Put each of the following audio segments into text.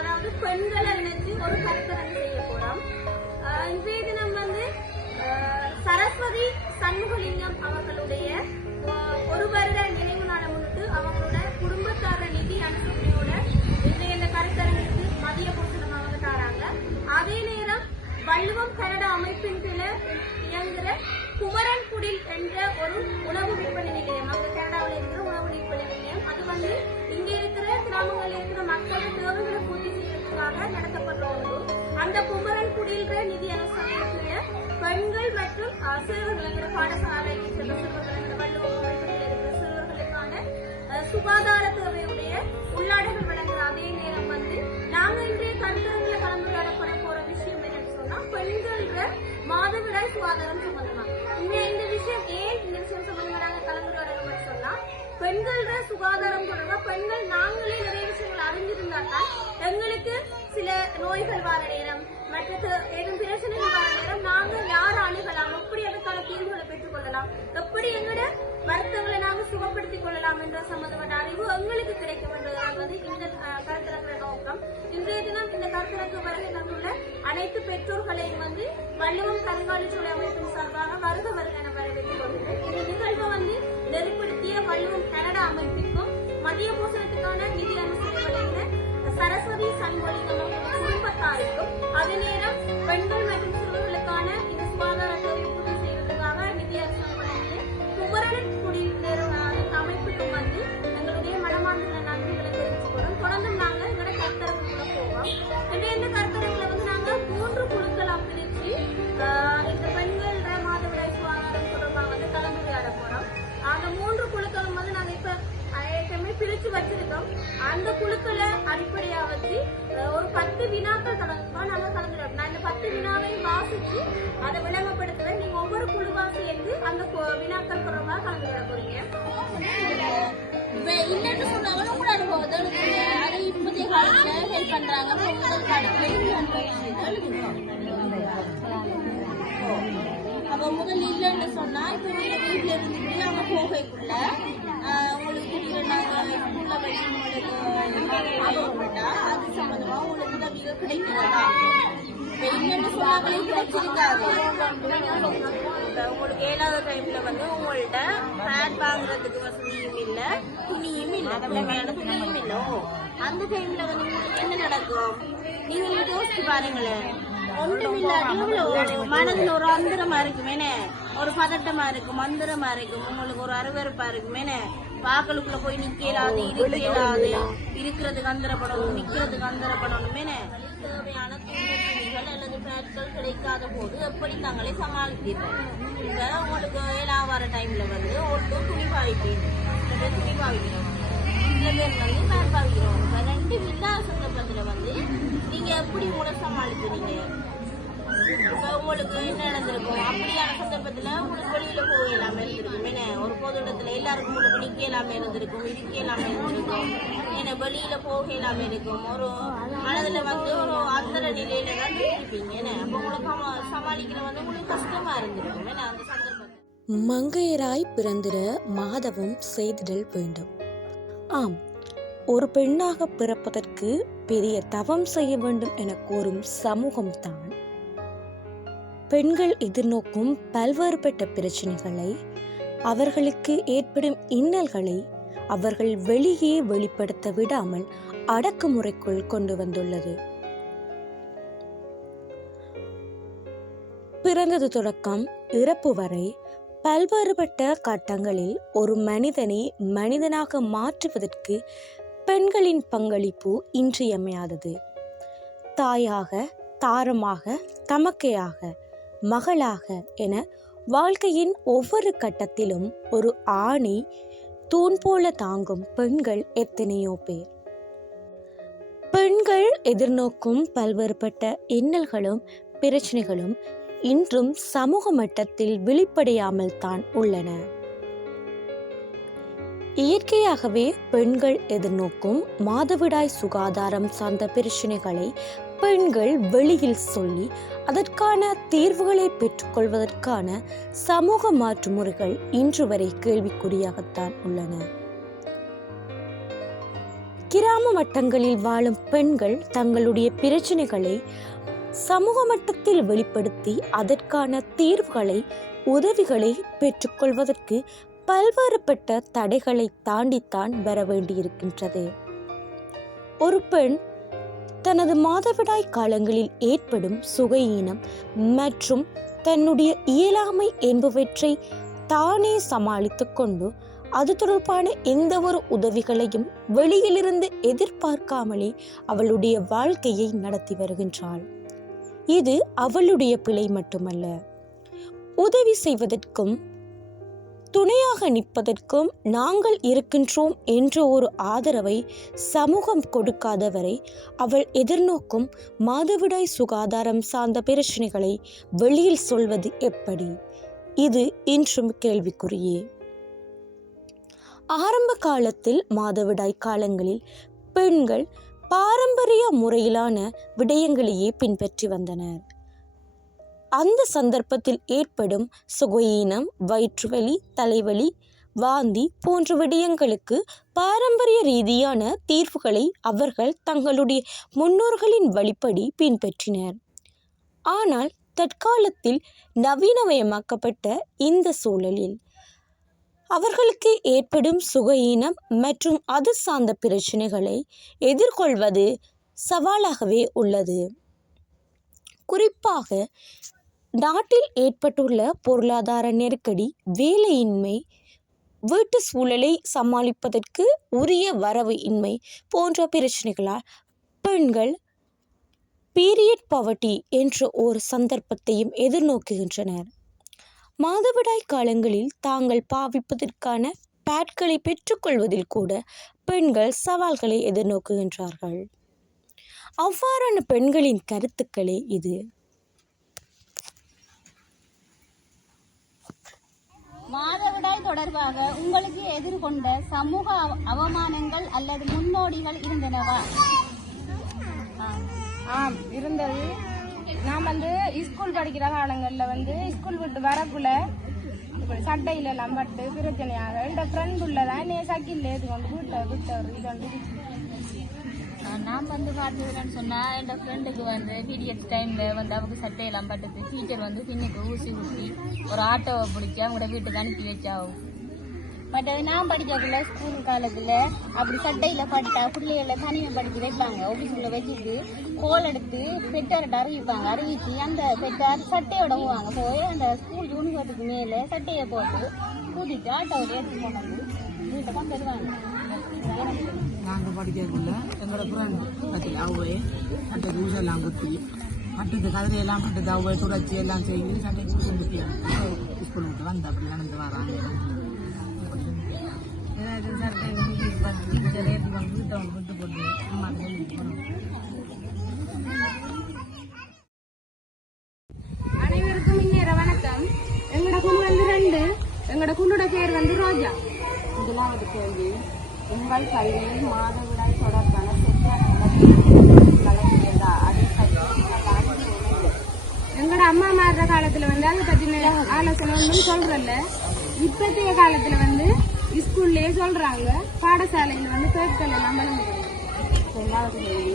அதாவது பெண்களை இணைச்சு ஒரு கருத்தரங்கு செய்ய போறோம். இன்றைய தினம் சரஸ்வதி சண்முகலிங்கம் அவர்களுடைய ஒரு வருட நினைவு நாளை முன்னிட்டு அவங்களோட குடும்பத்தார நிதி அனுசரணையோட இன்றைய இந்த கருத்தரங்குக்கு மதிய போஷணம் அவங்க தராங்க. அதே நேரம் வள்ளுவம் கனடா அமைப்பின் கீழ இயங்குகிற குமரன் குடில் என்ற ஒரு உணவு விற்பனை நிலையம், அங்க கனடாவில் இருக்கிற உணவு விற்பனை நிலையம், அது இங்க இருக்கிற கிராமங்களில் இருக்கிற மக்களின் தேவைகளை பூர்த்தி செய்யறதுக்காக நடத்தப்படுற ஒன்று. அந்த குமரன் குடில்ற நிதி அனுசரணைக்குள்ள பெண்கள் மற்றும் சிறுவர்கள் பாடசாலை சிறுவர்கள் வள்ளுவம் அமைப்பில் இருக்கிற சிறுவர்களுக்கான சுகாதார தேவையுடைய உள்ளாடைகள் வழங்குற அதே நேரம் நாங்க இன்றைய கருத்தரங்குல கலந்துரையாடப்பட போற விஷயம் என்னன்னு சொன்னா பெண்கள மாதவிடாய் சுகாதாரம் சம்பந்தமா. இந்த விஷயம் ஏன் இந்த விஷயம் சம்பந்தமா நாங்க கலந்துரையாடணும் சொன்னா பெண்கள சுகாதாரம் தொடர்பா பெண்கள் நாங்களே நிறைய விஷயங்கள் அறிஞ்சிருந்தால்தான் எங்களுக்கு சில நோய்கள் வர நேரம் மற்ற ஏதும் பிரச்சனைகள் வர நேரம் நாங்க யார் அணுகலாம், எப்படி அதுக்கான தீர்வுகளை பெற்றுக் கொள்ளலாம், எப்படி எங்களோட வருத்தங்களை நாங்க சுகப்படுத்திக் கொள்ளலாம் என்ற சம்பந்தப்பட்ட அறிவு எங்களுக்கு கிடைக்கும் என்றது இந்த கருத்தரங்க நோக்கம். இன்றைய தினம் இந்த கருத்தரங்கு வருகை தந்துள்ள அனைத்து பெற்றோர்களையும் வள்ளுவம் கண்காணிச்சுடைய அமைப்பின் சார்பாக வருக என வரவேற்றுக் கொள்கிறேன். இந்த நிகழ்வு நெறிப்படுத்திய வள்ளுவம் கனடா அமைப்பிற்கும் மதிய போஷணத்துக்கான நிதி அனுசரணை வழங்கின சரஸ்வதி சண்முகலிங்கம் குடும்பத்தாருக்கும் அதே நேரம் பெண்கள் மற்றும் சிறுவர்களுக்கான இந்த சுகாதார தேவை பூர்த்தி செய்வதற்காக நிதி அனுசரணை வழங்கிய குமரன் குடிநீர் அமைப்பிலும் எங்களுடைய மனமார்ந்த நன்றிகளை தெரிவிச்சுக்கிறோம். தொடர்ந்து நாங்க எங்களோட கருத்தரங்குக்குள்ள போவோம். இந்த கருத்தரங்குல நாங்க 3 குழுக்களா பிரிச்சு இந்த பெண்கள் மாதவிடாய் சுகாதாரம் தொடர்பாக கலந்துரையாட போறோம். அந்த 3 குழுக்களும் நாங்க இப்ப ஏற்கனவே பிரிச்சு வச்சிருக்கோம். அந்த குழுக்களை அடிப்படையா வச்சு ஒரு 10 வினாக்கள் தொடர்பா நாங்க கலந்துரையாடும். நான் இந்த 10 வினாவையும் வாசிச்சு அதை விளங்கப்படுத்துவேன். நீங்க ஒவ்வொரு குழுவாசி என்று அந்த வினாக்கள் தொடர்பாக கலந்துரையாட போறீங்க. இல்லைன்னு சொன்னாலும் கூட அனுபவத்தை அதை இப்போதைய காலத்துல ஹெல்ப் பண்றாங்க. முதல் காலத்துல அப்ப முதல் இல்லைன்னு சொன்னா இப்ப நீங்க வீட்டுல இருந்துட்டு அவங்க போகைக்குள்ள உங்களுக்கு ஸ்கூல்ல வச்சு உங்களுக்கு அது சம்பந்தமா உங்களுக்கு உதவிகள் கிடைக்கிறதா? இல்லைன்னு சொன்னாங்களே கிடைச்சிருக்காது. உங்களுக்கு 7வது டைம்ல உங்கள்ட்ட பேட் வாங்குறதுக்கு வசதியும் இல்ல, துணியும் இல்ல, துணிமையான துணியும் இல்ல. அந்த டைம்ல உங்களுக்கு என்ன நடக்கும்? நீங்க யோசிச்சு பாருங்களேன். ஒன்றுமில்லாட்டி மனதில் ஒரு அந்தரமா இருக்குமேனே, ஒரு பதட்டமா இருக்கும், மந்திரமா இருக்கும், உங்களுக்கு ஒரு அருவருப்பா இருக்குமேனே, வாக்களுக்குள்ள போய் நிக்கலாது, இருக்கலாது, இருக்கிறதுக்கு அந்தரப்படணும், நிக்கிறதுக்கு அந்தரப்படணுமேனே. தேவையான துணிகள் அல்லது பேட்கள் கிடைக்காத போது எப்படி தாங்களே சமாளிப்பீர்கள்? இப்ப உங்களுக்கு 7ஆம் வார டைம்ல ஒன்று துணி பாவிப்பீங்க, துணி பாவிக்கிறோம், சில பேர் பேட் பாவிக்கிறோம். இப்ப 2 இல்லாத சந்தர்ப்பத்துல நீங்க எப்படி உங்களை சமாளிப்பீங்க? இப்ப உங்களுக்கு என்ன நடந்திருக்கும்? அப்படியான சந்தர்ப்பத்துல உங்களுக்கு வெளியில போக இல்லாம இருந்திருக்கும். என்ன ஒரு பொது இடத்துல எல்லாருக்கும் உங்களுக்கு நிக்க இல்லாம இருந்திருக்கும், இருக்க இல்லாம இருந்திருக்கும், என்ன வெளியில போக இல்லாம இருக்கும். ஒரு மனதுல ஒரு அந்தர நிலையில தான் இருப்பீங்க. என்ன அப்ப உங்களுக்கு சமாளிக்கிற உங்களுக்கு கஷ்டமா இருந்திருக்கும். ஏன்னா அந்த சந்தர்ப்பம் மங்கையராய் பிறந்திட மாதவம் செய்திடல் வேண்டும். ஆம், ஒரு பெண்ணாக பிறப்பதற்கு பெரிய தவம் செய்ய வேண்டும் என கூறும் சமூகம்தான் பெண்கள் எதிர்நோக்கும் பல்வேறுபட்ட பிரச்சனைகளை, அவர்களுக்கு ஏற்படும் இன்னல்களை அவர்கள் வெளியே வெளிப்படுத்த விடாமல் அடக்குமுறைக்குள் கொண்டு வந்துள்ளது. பிறந்தது தொடக்கம் இறப்பு வரை பல்வேறுபட்ட கட்டங்களில் ஒரு மனிதனை மனிதனாக மாற்றுவதற்கு பெண்களின் பங்களிப்பு இன்றியமையாதது. தாயாக, தாரமாக, தமக்கையாக, மகளாக என வாழ்க்கையின் ஒவ்வொரு கட்டத்திலும் ஒரு ஆணை தூண் போல தாங்கும் பெண்கள் எத்தனையோ பேர். பெண்கள் எதிர்நோக்கும் பல்வேறுபட்ட இன்னல்களும் பிரச்சனைகளும் இன்றும் சமூக மட்டத்தில் வெளிப்படையாமல் தான் உள்ளன. இயற்கையாகவே பெண்கள் எதிர்நோக்கும் மாதவிடாய் சுகாதாரம் சார்ந்த பிரச்சனைகளை பெண்கள் வெளியில் சொல்லி அதற்கான தீர்வுகளை பெற்றுக்கொள்வதற்கான சமூக மாற்று முறைகள் இன்று வரை கேள்விக்குறியாகத்தான் உள்ளன. கிராம மட்டங்களில் வாழும் பெண்கள் தங்களுடைய பிரச்சனைகளை சமூக மட்டத்தில் வெளிப்படுத்தி அதற்கான தீர்வுகளை உதவிகளை பெற்றுக்கொள்வதற்கு பல்வேறுபட்ட தடைகளை தாண்டித்தான் வர வேண்டியிருக்கின்றது. ஒரு பெண் தனது மாதவிடாய் காலங்களில் ஏற்படும் சுகஈனம் மற்றும் தன்னுடைய இயலாமை என்பவற்றை தானே சமாளித்து கொண்டு அது தொடர்பான எந்த ஒரு உதவிகளையும் வெளியிலிருந்து எதிர்பார்க்காமலே அவளுடைய வாழ்க்கையை நடத்தி வருகின்றாள். இது அவளுடைய பிழை மட்டுமல்ல. உதவி செய்வதற்கும் துணையாக நிற்பதற்கும் நாங்கள் இருக்கின்றோம் என்ற ஒரு ஆதரவை சமூகம் கொடுக்காதவரை அவள் எதிர்நோக்கும் மாதவிடாய் சுகாதாரம் சார்ந்த பிரச்சனைகளை வெளியில் சொல்வது எப்படி? இது இன்றும் கேள்விக்குறியே. ஆரம்ப காலத்தில் மாதவிடாய் காலங்களில் பெண்கள் பாரம்பரிய முறையிலான விடயங்களையே பின்பற்றி வந்தனர். அந்த சந்தர்ப்பத்தில் ஏற்படும் சுகஈனம், வயிற்றுவலி, தலைவலி, வாந்தி போன்ற விடயங்களுக்கு பாரம்பரிய ரீதியான தீர்வுகளை அவர்கள் தங்களுடைய முன்னோர்களின் வழிப்படி பின்பற்றினர். ஆனால் தற்காலத்தில் நவீனமயமாக்கப்பட்ட இந்த சூழலில் அவர்களுக்கு ஏற்படும் சுகஈனம் மற்றும் அது சார்ந்த பிரச்சனைகளை எதிர்கொள்வது சவாலாகவே உள்ளது. குறிப்பாக நாட்டில் ஏற்பட்டுள்ள பொருளாதார நெருக்கடி, வேலையின்மை, வீட்டு சூழலை சமாளிப்பதற்கு உரிய வரவு இன்மை போன்ற பிரச்சனைகளால் பெண்கள் பீரியட் பாவர்ட்டி என்ற ஒரு சந்தர்ப்பத்தையும் எதிர்நோக்குகின்றனர். மாதவிடாய் காலங்களில் தாங்கள் பாவிப்பதற்கான பேட்களை பெற்றுக்கொள்வதில் கூட பெண்கள் சவால்களை எதிர்நோக்குகின்றார்கள். அவ்வாறான பெண்களின் கருத்துக்களே இது. மாதவிடாய் தொடர்பாக உங்களுக்கு எதிர்கொண்ட சமூக அவமானங்கள் அல்லது முன்னோடிகள் இருந்தனவா? ஆம், இருந்தது. நான் ஸ்கூல் படிக்கிற காலங்களில் ஸ்கூல் விட்டு வரக்குள்ள சட்டையில எல்லாம் பட்டு பிரச்சனையாக இந்த ஃப்ரெண்ட் உள்ளதான் என்னைய சக்கில் ஏற்றுக்கொண்டு விட்டவர் இது நான் பார்த்ததுன்னு சொன்னால் என் ஃப்ரெண்டுக்கு பீரியட்ஸ் டைமில் அவங்க சட்டையெல்லாம் பட்டுது. டீச்சர் பின்னுக்கு ஊசி ஊற்றி ஒரு ஆட்டோவை பிடிச்சி அவங்களோட வீட்டுக்கு அனுப்பி வச்சாவும். பட் நான் படிக்கக்குள்ள ஸ்கூல் காலத்தில் அப்படி சட்டையில் பட்டா பிள்ளைகளை தனிமைப்படுத்தி வைப்பாங்க. ஆஃபீஸுக்குள்ளே வச்சுட்டு கோல் எடுத்து பெற்றார்கிட்ட அறிவிப்பாங்க. அறிவிச்சு அந்த பெற்றார் சட்டையோட போவாங்க. போய் அந்த ஸ்கூல் யூனிஃபார்முக்கு மேலே சட்டையை போட்டு கூட்டிட்டு ஆட்டோவில் எடுத்து போனது வீட்டை தான் தருவாங்க. நாங்கள் படிக்கிறதுக்குள்ள எங்களோட புறான் அவ்வே சட்டை ஊசெல்லாம் குத்தி பட்டது கதிரையெல்லாம் பட்டது அவ்வை துடைச்சி எல்லாம் செய்து சட்டை குத்தி ஸ்கூல் விட்டு வந்து அப்படி நடந்து வராங்க. ஏதாவது சட்டை ஏற்றி வந்து வீட்டை வந்து விட்டு போட்டு அம்மா அனைவருக்கும் இன்னேற வணக்கம். எங்களோட குழு 2. எங்களோட குழுட பேர் ரோஜா. முதலாவது கேள்வி, உங்கள் கல்வியில் மாதவிடாய் தொடர்பான எங்களோட அம்மா மாறுற காலத்துல அதை பத்தின ஆலோசனை ஒன்றும் சொல்றல. இப்பத்திய காலத்துல ஸ்கூல்லயே சொல்றாங்க, பாடசாலையில பொருட்கள் எல்லாம் வழங்குறாங்க. இரண்டாவது கேள்வி,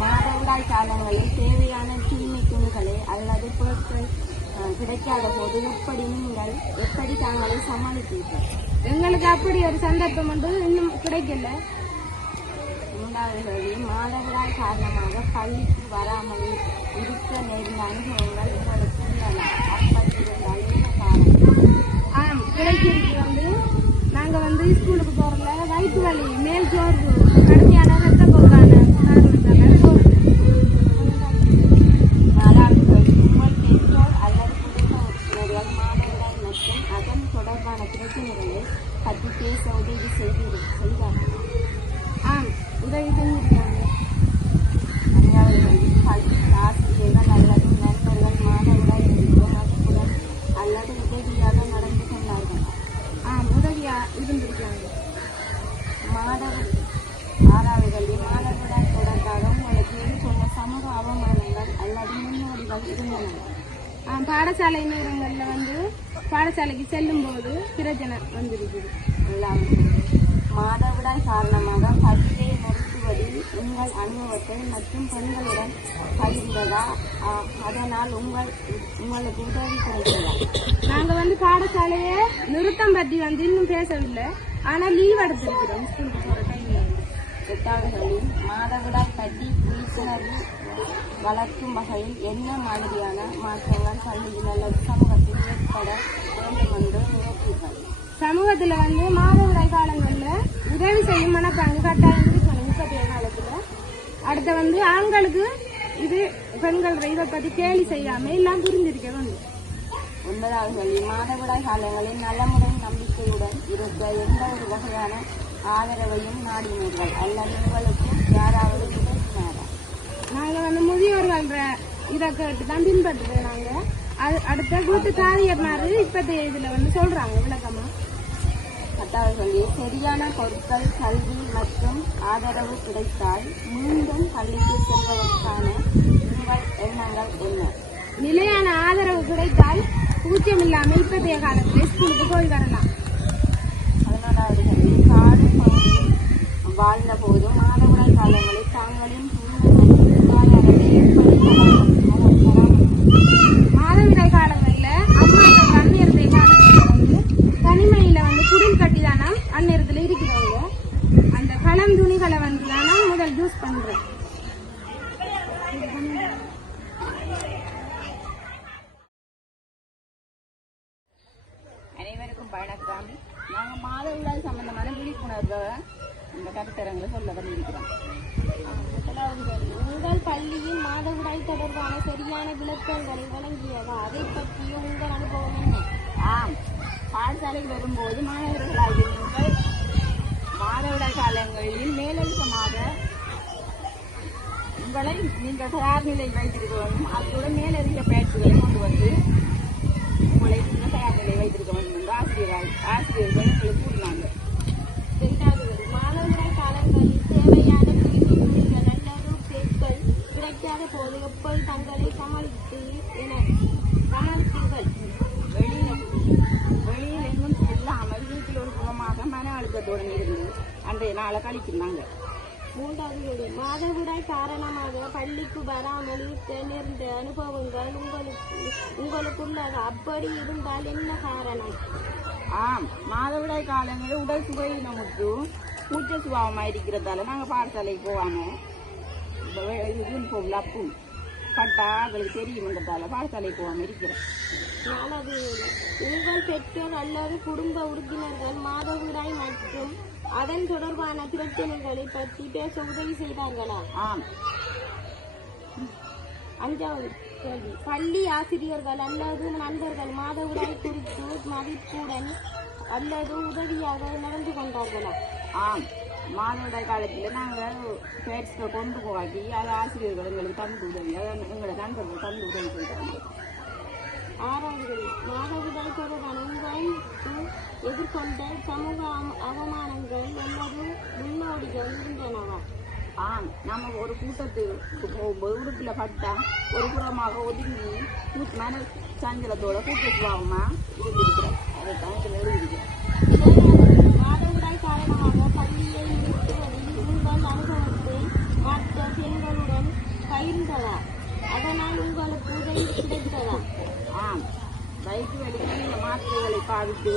மாதவிடாய் காலங்களில் தேவையான தீமை துணிகளை அல்லது பொருட்கள் கிடைக்காத போது எப்படி தாங்களை சமாளித்தீர்கள்? எங்களுக்கு அப்படி ஒரு சந்தர்ப்பம் இன்னும் கிடைக்கல. மூன்றாவது கேள்வி, மாதவிடாய் காரணமாக பள்ளிக்கு வராமல் இருக்க நேர்ந்த அனுபவங்கள் உங்களுக்கு உள்ளன. அப்படி இருந்தால் என்ன காரணம்? ஆம், கிடைச்சிருக்கு. நாங்க ஸ்கூலுக்கு போறதுல வயிற்று வலி, மேல் சோர்வு, கடுமையான ரத்த போக்கான காரணத்தால். நாலாவது கேள்வி, உங்கள் பெற்றோர் அல்லது குடும்ப உறுப்பினர்கள் மாதவிடாய் மற்றும் அதன் தொடர்பான பிரச்சனைகளை பற்றி பேச உதவி செய்தார்கள். ஆம், உதவி செஞ்சிருக்காங்க. அஞ்சாவது கேள்வி, பள்ளி ஆசிரியர்கள் அல்லது நண்பர்கள் மாதவிடாய் நட்புடன் அல்லது உதவியாக நடந்து கொண்டார்கள். ஆம், உதவியா இருந்திருக்காங்க. ஆறாவது கேள்வி, மாதவிடாய் தொடர்பாக உங்களுக்கு எதிர்கொண்ட சமூக அவமானங்கள் அல்லது முன்னோடிகள் இருந்தன. பாடசாலை நேரங்களில் பாடசாலைக்கு செல்லும் போது பிரச்சனை வந்திருக்குது. மாதவிடாய் காரணமாக பள்ளியை நிறுத்தி உங்கள் அனுபவத்தை மற்றும் பெண்களுடன் பகிர்ந்ததா? அதனால் உங்களுக்கு உதவி கிடைத்ததா? நாங்க வந்து பாடசாலையை நிறுத்தம் பத்தி வந்து இன்னும் பேசவில்லை, ஆனா லீவ் எடுத்திருக்கிறோம் ஸ்கூலுக்கு போற டைம்ல. 8வது கேள்வி, மாதவிடாய் பற்றி விழிப்புணர்வு வளர்க்கும் வகையில் என்ன மாதிரியான மாற்றங்கள் பள்ளியில் அல்லது சமூகத்தில் ஏற்பட வேண்டும் என்று நினைக்கிறீர்கள்? சமூகத்துல வந்து மாதவிடாய் காலங்கள்ல உதவி செய்யும் மனப்பாங்கு கட்டாயம் இருக்கணும் இப்பத்திய காலத்துல. அடுத்த வந்து ஆண்களுக்கு இது பெண்கள் இதை பத்தி கேலி செய்யாம எல்லாம் புரிஞ்சிருக்க வேண்டும். 9வது கேள்வி, மாதவிடாய் காலங்களில் நலமுறை நம்பிக்கையுடன் இருக்க எந்த ஒரு வகையான ஆதரவையும் நாடினீர்கள் அல்லது உங்களுக்கு யாராவது உதவினாரா? நாங்க வந்து முதியோர்கள் இதை கேட்டு தான் பின்பற்றுறோம். நாங்க அடுத்த வீட்டு தாதியர்மாரு இப்பத்திய இதுல வந்து சொல்றாங்க விளக்கமா. 10வது கேள்வி, சரியான பொருட்கள், கல்வி மற்றும் ஆதரவு கிடைத்தால் மீண்டும் பள்ளிக்கு செல்வதற்கான உங்கள் எண்ணங்கள் என்ன? நிலையான ஆதரவு கிடைத்தால் பூச்சியம் இல்லாம இப்பத்திய காலத்துல ஸ்கூலுக்கு போய் வரலாம். 11வது கேள்வி, காடு பகுதியில் வாழ்ந்த போது மாதவிடாய் காலங்களில் தாங்களின் சுகாதாரத்தை எப்படி மாதவிடாய் காலங்கள்ல அம்மாக்கள் அந்நேரத்தை காலங்கள்ல வந்து தனிமையில வந்து குடில் கட்டிதானா அந்நேரத்துல இருக்கிறவங்க அந்த களம் துணிகளை வந்து தானா முதல் யூஸ் பண்றேன். அனைவருக்கும் வணக்கம். நாங்கள் மாதவிடாய் சம்பந்தமான விழிப்புணர்வை இந்த கருத்தரங்களை சொல்ல வந்திருக்கிறோம். உங்கள் பள்ளியில் மாதவிடாய் தொடர்பான சரியான விளக்கங்களை வழங்கியதா? அதை பற்றிய உங்கள் அனுபவம் என்ன? ஆம், பாடசாலைக்கு வரும்போது மாணவர்களாகிய நீங்கள் மாதவிடாய் காலங்களில் மேலதிகமாக உங்களை நீங்கள் தயார் நிலையில் வைத்திருக்க வேண்டும். அத்துடன் மேலதிக பயிற்சிகளை கொண்டு வந்து உங்களை தயார் நிலையில் வைத்திருக்க வேண்டும் என்று ஆசிரியர்கள் எங்களுக்கு கூறினாங்க. மாதவிடாய் காலங்களில் தேவையான துணிகள் அல்லது பெண்கள் கிடைக்காத போது எப்படி தங்களை சமாளித்தீர்கள்? வெளியில் எங்கும் செல்லாமல் வீட்டில் ஒரு சுகமாக மன அழுத்தத்துடன் இருந்து அன்றைய நாளை கழிக்கிறாங்க. 3வது மாதவிடாய் காரணமாக பள்ளிக்கு வராமல் இருக்க நேர்ந்த அனுபவங்கள் உங்களுக்குள்ளது. அப்படி இருந்தால் என்ன காரணம்? ஆம், மாதவிடாய் காலங்களில் உடல் சுகையினமுற்று மூச்ச சுபாவமாக இருக்கிறதால நாங்கள் பாடசாலைக்கு போவாங்க. யூனிஃபார்ம்ல அப்பும் பட்டா அவங்களுக்கு தெரியும்ன்றதால பாடசாலைக்கு போகாமல் இருக்கிறோம். 4வது உங்கள் பெற்றோர் அல்லது குடும்ப உறுப்பினர்கள் மாதவிடாய் மற்றும் அதன் தொடர்பான பிரச்சனைகளை பற்றி பேச உதவி செய்தார்களா? ஆம். 5வது கேள்வி, பள்ளி ஆசிரியர்கள் அல்லது நண்பர்கள் மாதவிடாய் குறித்து மதிப்புடன் அல்லது உதவியாக நடந்து கொண்டார்களா? ஆம், மாதவிடாய் காலத்தில் நாங்கள் பேட்ஸ்களை கொண்டு போகாட்டி அது ஆசிரியர்கள் எங்களுக்கு தந்து உதவி, எங்களை நண்பர்கள் தந்து உதவி செய்தாங்க. 6வது மாதவிடாய் தொடர்பான உங்களுக்கு எதிர்கொண்ட சமூக அவமானங்கள் அல்லது முன்னோடிகள் இருந்தனவா? ஆம், நம்ம ஒரு கூட்டத்துக்கு போகும்போது உடுப்பில் பட்டா ஒரு புறமாக ஒதுங்கி மன சஞ்சலத்தோட கூட்ட சுபாவமாக இருந்திருக்கிறோம். அதை தான் இதில் எழுதியிருக்கிறோம். மாதவிடாய் காரணமாக பள்ளியை நிறுத்துவதில் உங்கள் அனுபவத்தை மற்ற பெண்களுடன் பகிர்ந்ததா? அதனால் உங்களுக்கு உதவி கிடைத்ததா? ஆம், வயிற்று வலிக்கு இந்த மாத்திரைகளை பாவித்து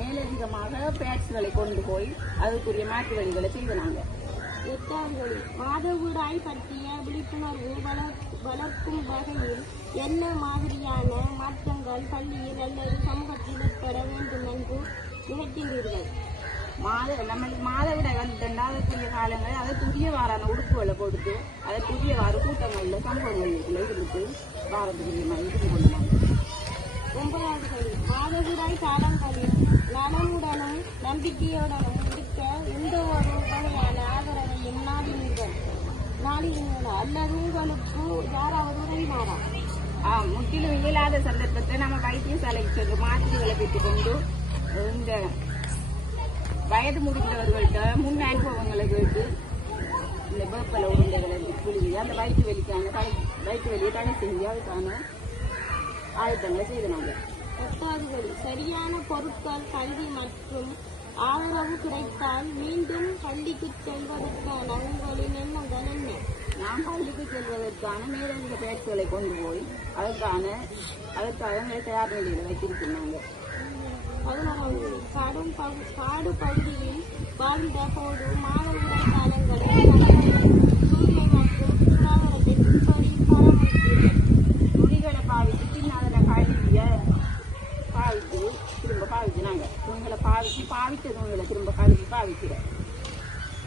மேலதிகமாக பேட்ஸ்களை கொண்டு போய் அதுக்குரிய மாற்று வழிகளை செய்தாங்க. 8வது மாதவிடாய் பற்றிய விழிப்புணர்வு வளர்க்கும் வகையில் என்ன மாதிரியான மாற்றங்கள் பள்ளியில் அல்லது சமூகத்தில் ஏற்பட வேண்டும் என்று நினைக்கின்றீர்கள்? நம்மளுக்கு மாதவிடாய் வந்துட்டா அதற்குரிய காலங்கள் அதற்குரிய வாரான உடுப்புகளை கொடுத்து அதற்குரிய வார கூட்டங்களில் சமூகங்களுக்குள்ள இருந்து வாரத்துக்குரிய இது கொண்டாங்க. 9வது மாதவிடாய் காலங்களில் நலமுடனும் நம்பிக்கையுடனும் இருக்க எந்த ஒரு வகையான ஆதரவையும் நாடினீர்களா அல்லது உங்களுக்கு யாராவது உதவினாரா? முற்றிலும் இயலாத சந்தர்ப்பத்தை நம்ம வைத்தியசாலைக்கு சென்று மாத்திரைகளை பெற்றுக்கொண்டு இந்த வயது முடிந்தவர்கள்ட்ட முன் அனுபவங்களை கேட்டு இந்த வேப்பலை உருண்டைகளை குழுவி அந்த வயிற்று வலியை தடை செஞ்சு அதுக்கான ஆயத்தங்களை செய்தாங்க. 10வது சரியான பொருட்கள், கல்வி மற்றும் ஆதரவு கிடைத்தால் மீண்டும் பள்ளிக்கு செல்வதற்கான உங்களின் எண்ணங்கள் என்ன? நான் பள்ளிக்கு செல்வதற்கான மேலதிக பயிற்சிகளை கொண்டு போய் அதற்காக தயார் நிலையில் வைத்திருக்கிறாங்க. 11 காடு பகுதியில் வாழ்ந்த போது மாதவிடாய் காலங்களில் தூய்மை மற்றும் சுகாதாரத்தை எப்படி பராமரிப்பீர்கள்? துணிகளை பாவித்து பின்னால் கழுவிய பாவித்து திரும்ப பாவிக்கிறாங்க. துணிகளை பாவித்த துணிகளை திரும்ப கழுவி பாவிக்கிறேன்.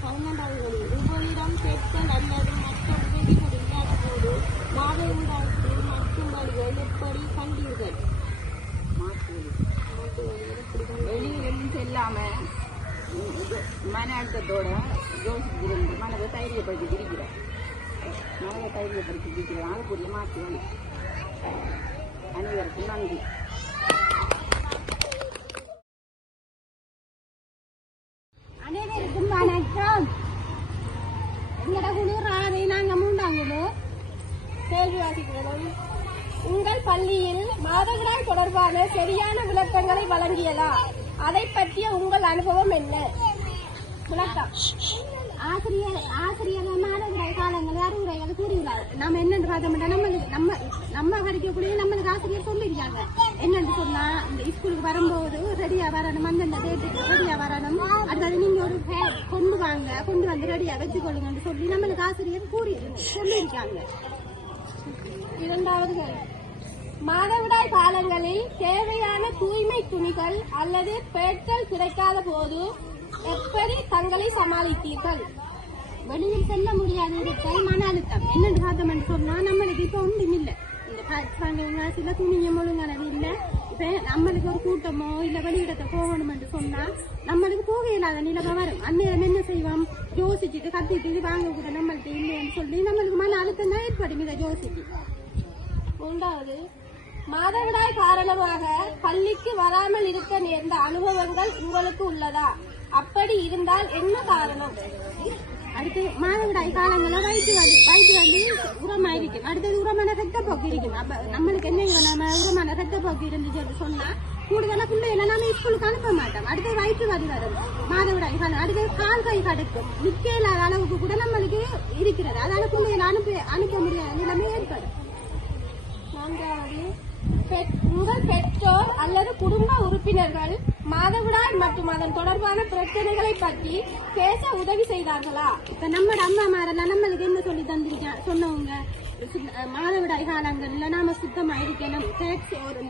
12வது உங்களிடம் பெட்கள் அல்லது மற்ற உதவிகள் இல்லாத போது மாதவிடாய்க்கு மற்றும் வழிகள் எப்படி கண்டீர்கள்? வெளியில் செல்லாம மன அழுத்தத்தோட யோசிச்சிருந்து மனதை தைரியப்படுத்தி இருக்கிறேன். அதுக்குரிய மாற்று வழி. அனைவருக்கும் நன்றி. அனைவருக்கும் வணக்கம். எங்கட குழு ராணி, நாங்க மூண்டாங்குழு. கேள்வி வாசிக்கிறோம். உங்கள் பள்ளியில் மாதவிடாய் தொடர்பான சரியான விளக்கங்களை வழங்கியதா? அதை பற்றிய உங்கள் அனுபவம் என்ன? விளக்கம். ஆசிரியர்கள் மாதவிடாய் காலங்கள் அறிவுரைகள் கூறியுள்ளார். நம்ம என்னென்று பார்த்தோம்னா நம்ம படிக்கக்கூடிய நம்மளுக்கு ஆசிரியர் சொல்லியிருக்காங்க. என்னென்று சொன்னா, இந்த ஸ்கூலுக்கு வரும்போது ரெடியா வரணும், அந்தந்த டேட்டுக்கு ரெடியா வரணும், அடுத்தது நீங்க ஒரு கொண்டு வந்து ரெடியா வச்சுக்கொள்ளுங்கன்னு சொல்லி நம்மளுக்கு ஆசிரியர் சொல்லியிருக்காங்க. 2வது மாதவிடாய் காலங்களில் தேவையான தூய்மை துணிகள் அல்லது பேட்கள் கிடைக்காத போது எப்படி தங்களை சமாளித்தீர்கள்? வெளியில் செல்ல முடியாது இருக்க மன அழுத்தம். என்னென்னு பார்த்தோம்னு சொன்னா, நம்மளுக்கு இப்ப ஒன்றும் இல்லை. இந்த சில துணியும் ஒழுங்கானது இல்லை. இப்ப நம்மளுக்கு ஒரு கூட்டமோ இல்ல வெளியிடத்தை போகணும்னு சொன்னா நம்மளுக்கு போக இல்லாத நிலைமை வரும். அந்நேரம் என்ன செய்வோம்? யோசிச்சுட்டு கத்திட்டு வாங்க கூட நம்மள்கிட்ட இல்லைன்னு சொல்லி நம்மளுக்கு மன அழுத்தம் தான் ஏற்படும். இதை யோசிச்சு. 3வது மாதவிடாய் காரணமாக பள்ளிக்கு வராமல் இருக்க நேர்ந்த அனுபவங்கள் உங்களுக்கு உள்ளதா? அப்படி இருந்தால் என்ன காரணம்? அடுத்து மாதவிடாய் காலங்களில் வயிற்று வலி உரமாயிருக்கும். அடுத்தது உரமான ரத்தப்போக்கு இருக்கும். அப்ப நம்மளுக்கு என்ன நம்ம உரமான ரத்தப்போக்கு இருந்துச்சு சொன்னா கூடுதலா பிள்ளைகளை நாம ஸ்கூலுக்கு அனுப்ப மாட்டோம். அடுத்து வயிற்று வலி வரும் மாதவிடாய் காலம். அடுத்து கால் கை கடுக்கும். நிக்க இல்லாத அளவுக்கு கூட நம்மளுக்கு இருக்கிறது. அதனால பிள்ளைகளை அனுப்ப முடியாத நிலைமை ஏற்படும். 4வது உங்கள் பெற்றோர் அல்லது குடும்ப உறுப்பினர்கள் மாதவிடாய் மற்றும் அதன் தொடர்பான பிரச்சனைகளை பற்றி பேச உதவி செய்தார்களா? இப்ப நம்ம அம்மா மாரெல்லாம் நம்மளுக்கு என்ன சொல்லி சொன்னவங்க, மாதவிடாய் காலங்கள்ல நாம சுத்தமா இருக்கணும்.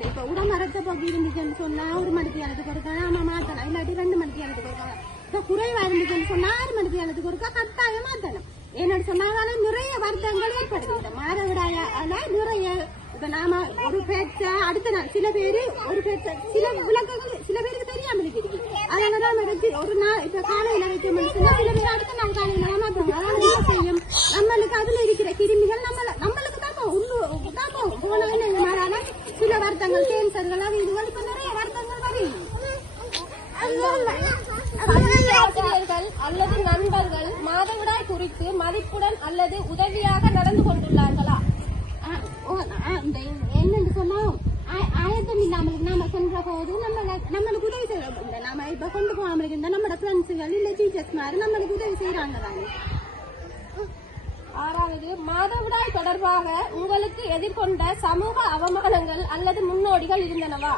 இப்ப உடம்பரத்த போக்கு இருந்துச்சுன்னு சொன்னா 1 மணிக்கு அளத்துக்கு ஒருக்கா நாம மாத்தலாம், இல்லாட்டி 2 மணிக்கு அளத்துக்கு ஒருக்கா. இப்ப குறைவா இருந்துச்சுன்னு சொன்னா 6 மணிக்கு அளத்துக்கு ஒருக்கா கட்டாயம் மாத்தணும். என்னன்னு சொன்னால நிறைய வருத்தங்கள் ஏற்படுது. மாதவிடாயால நிறைய இப்ப நாம ஒரு பேச்ச அடுத்த நாள் சில பேரு ஒரு பேச்ச சில விளக்கங்கள் சில பேருக்கு தெரியாம இருக்கு. அதனால நாம ஒரு நாள் இப்ப காலையில வைக்க சில பேர் அடுத்த நாள் காலையில மாத்தோம். அதனால என்ன செய்யும்? நம்மளுக்கு அதுல இருக்கிற கிருமிகள் நம்மளுக்கு தான் போன என்ன சில வருத்தங்கள் கேன்சர்கள் அது இதுகள் இப்ப நிறைய வருத்தங்கள் வரும். ஆசிரியர்கள் அல்லது நண்பர்கள் மாதவிடாய் குறித்து மதிப்புடன் அல்லது உதவியாக நடந்து கொண்டுள்ளார்களா? என்னன்னு சொன்னா ஆயத்தம் இல்லாமல் நாம சென்ற போது நம்மளுக்கு உதவி செய்ய நாம இப்ப கொண்டு போகாம இருந்தா நம்மளோட ஃப்ரெண்ட்ஸுகள் இல்ல டீச்சர்ஸ் மாதிரி நம்மளுக்கு உதவி செய்யறாங்க தானே. 6வது மாதவிடாய் தொடர்பாக உங்களுக்கு எதிர்கொண்ட சமூக அவமானங்கள் அல்லது முன்னோடிகள் இருந்தனவா?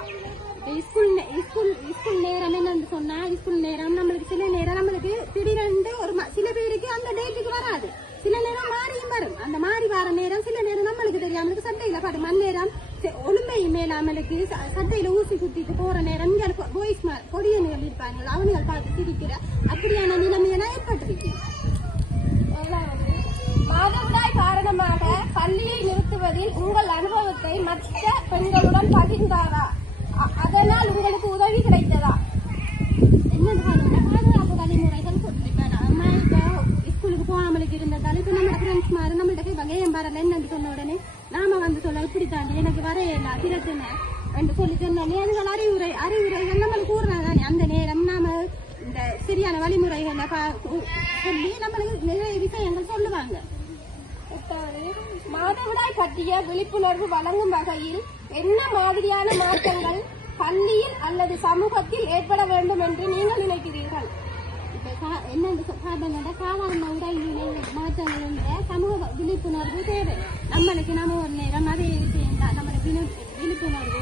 ஸ்கூல் நேரம் என்னன்னு சொன்னா, ஸ்கூல் நேரம் நம்மளுக்கு சில நேரம் நம்மளுக்கு திடீரென்று சில பேருக்கு அந்த டேட்டுக்கு வராது. சில நேரம் மாறியும் வரும். அந்த மாறி வர நேரம் சில நேரம் நம்மளுக்கு தெரியாம சட்டையில பாடும். அந்நேரம் ஒழுங்கையும் மேலாமலுக்கு சட்டையில ஊசி குத்திட்டு போற நேரம் பாய்ஸ் பொடியன்கள் இருப்பாங்க, அவனுகள் பார்த்து சிரிக்கிற அப்படியான நிலைமையெல்லாம் ஏற்பட்டிருக்கு. மாதவிடாய் காரணமாக பள்ளியை நிறுத்துவதில் உங்கள் அனுபவத்தை மற்ற பெண்களுடன் பகிர்ந்தாரா? அதனால் உங்களுக்கு உதவி கிடைத்ததா? பாதுகாப்பு வழிமுறைகள் நம்ம இப்ப ஸ்கூலுக்கு போகாமலுக்கு இருந்ததால இப்ப நம்ம ஃப்ரெண்ட்ஸ் மாதிரி நம்மள்கிட்ட வகையம் வரல என்னன்னு சொன்ன உடனே நாம வந்து சொல்ல இப்படி தாண்டி எனக்கு வரையல பிரச்சனை என்று சொல்லி சொன்னோடனே அதுகள் அறிவுரைகள் நம்மளுக்கு கூறுறாங்க. அந்த நேரம் நாம இந்த சரியான வழிமுறைகளை சொல்லி நம்மளுக்கு நிறைய விஷயங்கள் சொல்லுவாங்க. மாதவிடாய் பற்றிய விழிப்புணர்வு வழங்கும் வகையில் என்ன மாதிரியான மாற்றங்கள் பள்ளியில் அல்லது சமூகத்தில் ஏற்பட வேண்டும் என்று நீங்கள் நினைக்கிறீர்கள்? சாதாரண உடல்நிலை மாற்றங்கள் என்ற சமூக விழிப்புணர்வு தேவை. நம்மளுக்கு நம்ம ஒரு நேரம் அதே விஷயம் நம்மளுக்கு விழிப்புணர்வு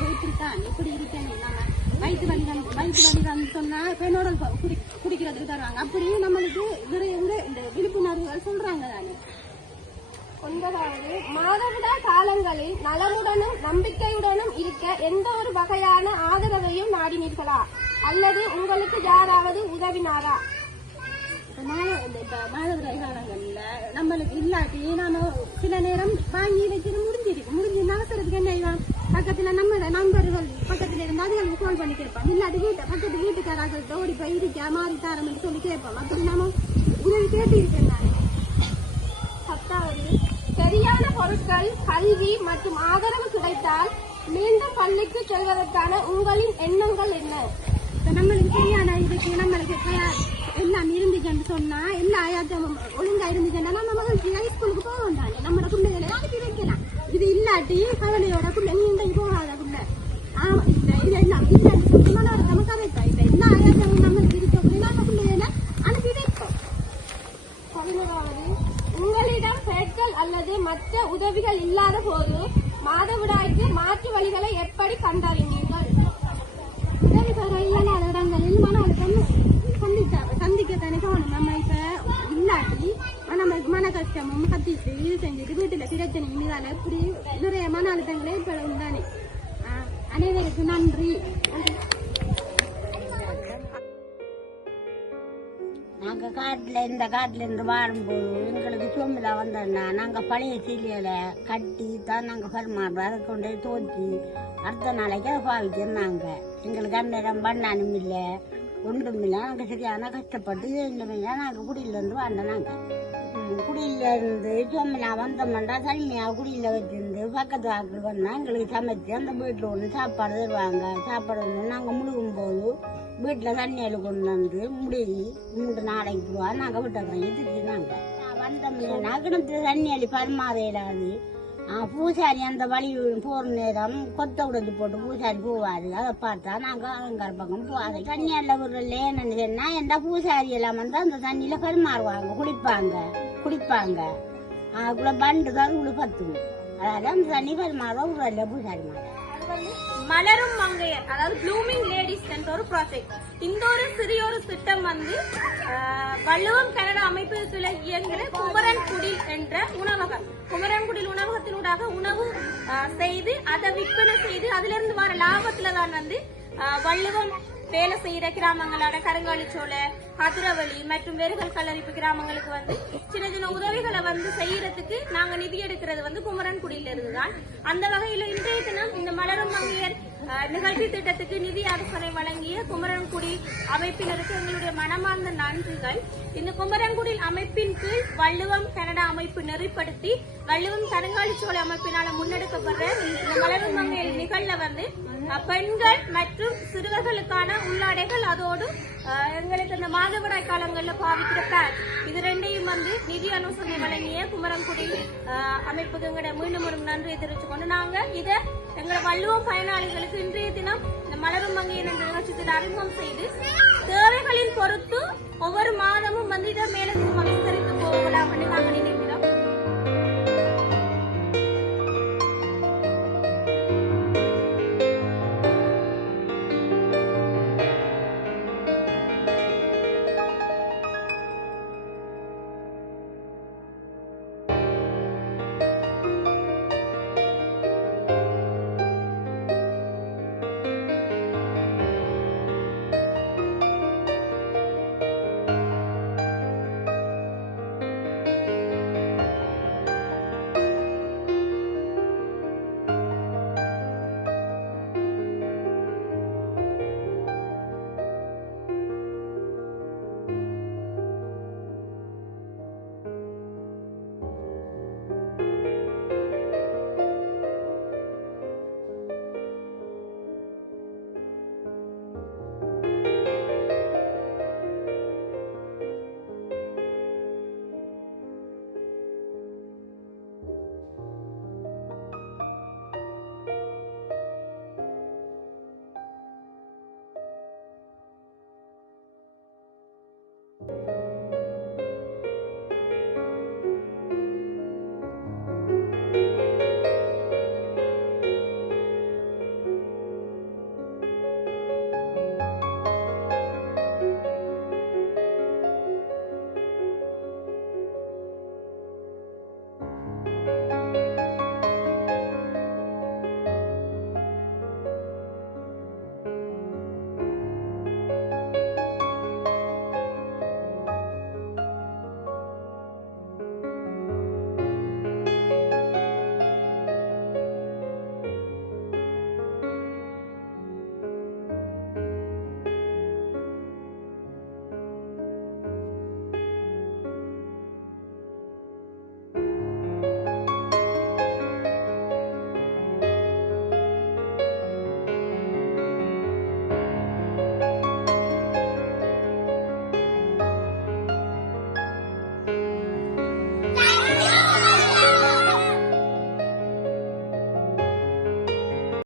இப்படி இருக்கணும். நம்ம வயிற்று வலிகள் சொன்னா பெண்ணோட குடிக்கிறதுக்கு தருவாங்க. அப்படி நம்மளுக்கு இந்த விழிப்புணர்வுகள் சொல்றாங்க தானே. 9வது, மாதவிடாய் காலங்களில் நலமுடனும் நம்பிக்கையுடனும் இருக்க எந்த ஒரு வகையான ஆதரவையும் நாடினீர்களா அல்லது உங்களுக்கு யாராவது உதவினாரா? மாதவிடாய் காலங்கள்ல நம்மளுக்கு இல்லாட்டி நாம சில நேரம் வாங்கி வச்சு முடிஞ்சு அவசரத்துக்கு என்ன பக்கத்துல நம்ம நண்பர்கள் பக்கத்துல இருந்து அதுகளுக்கு கால் பண்ணி கேட்போம். இல்லாட்டி பக்கத்து வீட்டுக்காரர்கள்ட்ட ஓடி போய் இருக்கா மாறி தாரம் சொல்லி கேட்போம். அப்படி நாம உதவி கேட்டு இருக்கேன். 10வது, சரியான பொருட்கள், கல்வி மற்றும் ஆதரவு கிடைத்தால் மீண்டும் பள்ளிக்கு செல்வதற்கான உங்களின் எண்ணங்கள் என்ன? நம்மளுக்கு சரியான இதுக்கு நம்மளுக்கு எல்லாம் இருந்துச்சுன்னு சொன்னா எல்லா ஆயாச்சமும் ஒழுங்கா இருந்துச்சுன்னா நம்ம மகிழ்ச்சியா ஸ்கூலுக்கு போக வேண்டாங்க. நம்மளோட பிள்ளைகளை அனுப்பி வைக்கலாம். இது இல்லாட்டி கவலையோட பிள்ளை நீ இன்றைக்கு போகாத பிள்ளை இது எல்லாம் இல்லைன்னு சொல்லி நம்ம கதைப்பா. இப்ப எல்லா ஆயாச்சமும் நம்மளுக்கு இருக்க நம்ம பிள்ளைகளை அனுப்பி வைப்போம். 11வது, உங்களிடம் பெட்கள் அல்லது மற்ற உதவிகள் இல்லாத போது மாதவிடாய்க்கு மாற்று வழிகளை எப்படி கண்டறிந்தீர்கள்? உதவிகள் இல்லாத இடங்களில் மன அழுத்தம் சந்திக்கத்தானே தோணும். நம்ம இப்ப இல்லாட்டி நம்ம மன கஷ்டமும் கத்திட்டு இது செஞ்சுட்டு வீட்டுல பிரச்சனை மீதால இப்படி நிறைய மன அழுத்தங்களே ஏற்படும் தானே. அனைவருக்கும் நன்றி. நாங்க இந்த காட்டுல இருந்து வாழும்போது எங்களுக்கு சோம்பிலா வந்தோம்னா நாங்க பழைய சீலியலை கட்டி தான் நாங்க பரிமாறுறோம். அதை கொண்டு போய் தோச்சி அடுத்த நாளைக்கு அதை பாவிக்கிறோம். எங்களுக்கு அந்நேரம் பண்ணானும் இல்லை ஒன்றும் இல்லை. நாங்கள் சரியான கஷ்டப்பட்டு இல்லைமையா நாங்கள் குடியிலேருந்து வாழ்ந்தோம். குடியிலேருந்து சோம்பிலா வந்தோம்னா தனிமையாக குடியில் வச்சிருந்து பக்கத்து ஆக்கள் வந்தால் எங்களுக்கு சமைச்சு அந்த வீட்டில் ஒன்று சாப்பாடு தருவாங்க. சாப்பாடு வந்து நாங்கள் முழுகும் போது வீட்டில் தண்ணியில் கொண்டு வந்து முடி 3 நாளைக்கு போவா நாங்கள் விட்டுறோம். இதுக்கு நாங்கள் வந்தோம்னா கிணத்துல தண்ணி அள்ளி பரிமாற இல்லாது பூசாரி அந்த வழி போகிற நேரம் கொத்த உடைஞ்சு போட்டு பூசாரி போவாரு. அதை பார்த்தா நாங்கள் அலங்கார பக்கம் போவாது. தண்ணியில் விடுறல என்னன்னு சொன்னா எந்த பூசாரி எல்லாம் வந்து அந்த தண்ணியில பரிமாறுவாங்க, குளிப்பாங்க. அதுக்குள்ள பண்டு தான் பத்தும். அதாவது அந்த தண்ணி பரிமாற விடுறல பூசாரி மாற. மலரும் மங்கையர், அதாவது ப்ளூமிங் லேடிஸ் என்ற ஒரு ப்ராஜெக்ட். இந்த ஒரு சிறிய ஒரு திட்டம் வந்து வள்ளுவம் கனடா அமைப்புகளை இயங்குகிற குமரன்குடில் என்ற உணவகம். குமரன்குடில் உணவகத்தினூடாக உணவு செய்து அதை விற்பனை செய்து அதிலிருந்து வர லாபத்துல தான் வந்து வள்ளுவம் வேலை செய்யற கிராமங்களோட கருங்காலிச்சோலை, கதிரவழி மற்றும் வெறுகல் கல்லறிப்பு கிராமங்களுக்கு வந்து சின்ன சின்ன உதவிகளை வந்து செய்யறதுக்கு நாங்க நிதி எடுக்கிறது வந்து குமரன்குடியில இருந்துதான். அந்த வகையில இன்றைய தினம் இந்த மலரும் மங்கையர் நிகழ்ச்சி திட்டத்துக்கு நிதி ஆலோசனை வழங்கிய குமரன்குடி அமைப்பினருக்கு எங்களுடைய மனமார்ந்த நன்றிகள். இந்த குமரன்குடி அமைப்பின் கீழ் வள்ளுவம் கனடா அமைப்பு நெறிப்படுத்தி வள்ளுவம் கருங்காலிச்சோலை அமைப்பினால முன்னெடுக்கப்படுற இந்த மலரும் மங்கையர் நிகழ்ல வந்து பெண்கள் மற்றும் சிறுவர்களுக்கான உள்ளாடைகள், அதோடு எங்களுக்கு இந்த மாதவிடாய் காலங்களில் பாவிக்கிற பேட், இது ரெண்டையும் வந்து நிதி ஆலோசனை வழங்கிய குமரன்குடி அமைப்புக்கு எங்களோட மீண்டும் ஒரு நன்றியை தெரிவித்துக்கொண்டு நாங்க இதை எங்களோட வள்ளுவம் பயனாளிகளுக்கு இன்றைய தினம் இந்த மலரும் மங்கையர் என்ற நிகழ்ச்சியில் அறிமுகம் செய்து தேவைகளின் பொறுத்து ஒவ்வொரு மாதமும் வந்து இதை மேலும் விஸ்தரித்து போகலாம் நாங்கள்